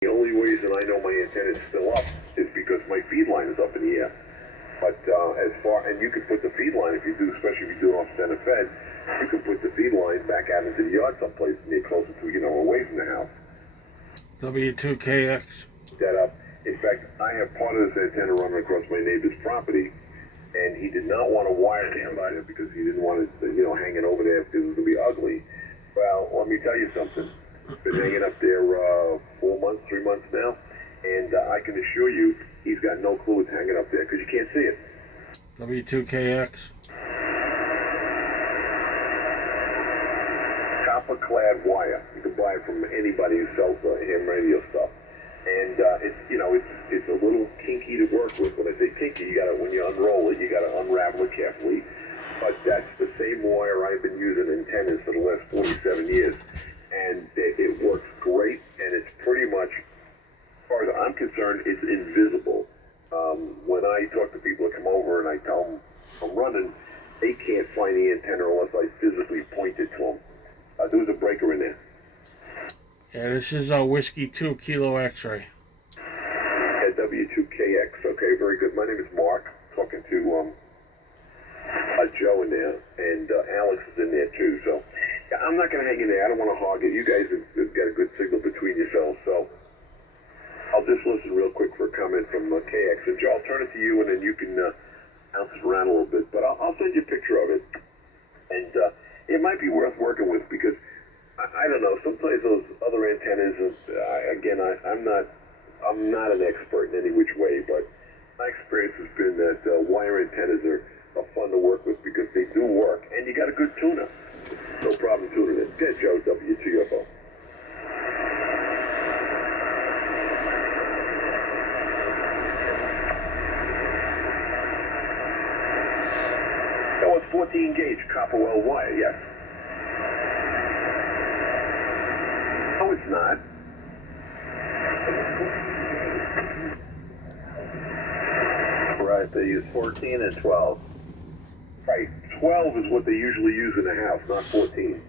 The only reason I know my antenna is still up is because my feed line is up in the air. But and you can put the feed line, if you do, especially if you do it off center fed, you can put the feed line back out into the yard someplace near closer to, away from the house. W2KX. That up. In fact, I have part of this antenna running across my neighbor's property, and he did not want to wire it by there because he didn't want it, hanging over there because it was going to be ugly. Well, let me tell you something. It's been hanging up there 4 months, 3 months now, and I can assure you he's got no clue it's hanging up there because you can't see it. W2KX. Copper-clad wire. You can buy it from anybody who sells ham radio stuff. And it's a little kinky to work with. When I say kinky, when you unroll it, you got to unravel it carefully. But that's the same wire I've been using antennas for the last 47 years. And it works great, and it's pretty much, as far as I'm concerned, it's invisible. When I talk to people that come over and I tell them I'm running, they can't find the antenna unless I physically point it to them. There was a breaker in there. Yeah, this is a Whiskey 2 Kilo X-ray. At W2KX. Okay, very good. My name is Mark. Talking to Joe in there, and Alex is in there too. So yeah, I'm not going to hang in there. I don't want to hog it. You guys have got a good signal between yourselves, so I'll just listen real quick for a comment from KX. And Joe, I'll turn it to you, and then you can bounce it around a little bit. But I'll send you a picture of it, and it might be worth working with because I don't know. Sometimes those other antennas, I'm not an expert in any which way, but my experience has been that wire antennas are fun to work with because they do work, and you got a good tuner. No problem tuning it. Good, Joe, W2UFO. Oh, it's 14 gauge copper well wire, yes. No, it's not. Right, they use 14 and 12. Right, 12 is what they usually use in the house, not 14.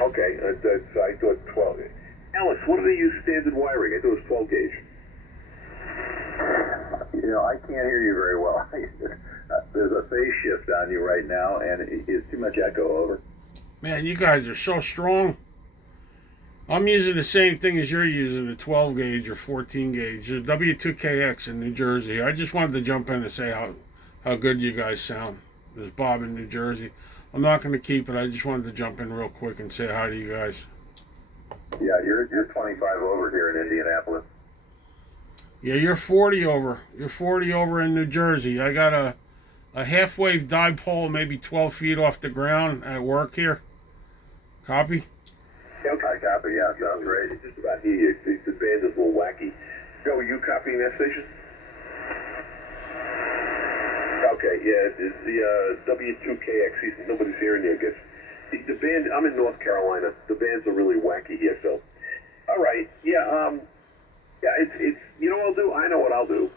Okay, I thought 12. Alice, what do they use standard wiring? I thought it was 12 gauge. I can't hear you very well. There's a phase shift on you right now, and it's too much echo. Over. Man, you guys are so strong. I'm using the same thing as you're using, the 12 gauge or 14 gauge, the W2KX in New Jersey. I just wanted to jump in and say how good you guys sound. There's Bob in New Jersey. I'm not going to keep it. I just wanted to jump in real quick and say hi to you guys. Yeah, you're 25 over here in Indianapolis. Yeah, you're 40 over. You're 40 over in New Jersey. I got a half-wave dipole, maybe 12 feet off the ground at work here. Copy? I copy, yeah, sounds great. It's just about here. The band is a little wacky. Joe, are you copying that station? Okay, yeah, it's the W2KX. Nobody's hearing you, I guess. The band, I'm in North Carolina. The bands are really wacky here, so. All right, yeah, it's you know what I'll do? I know what I'll do.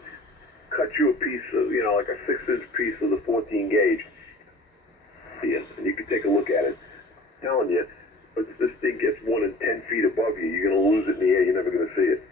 Cut you a piece of, like a 6-inch piece of the 14 gauge. Yeah, and you can take a look at it. I'm telling you, but if this thing gets more than 10 feet above you, you're going to lose it in the air. You're never going to see it.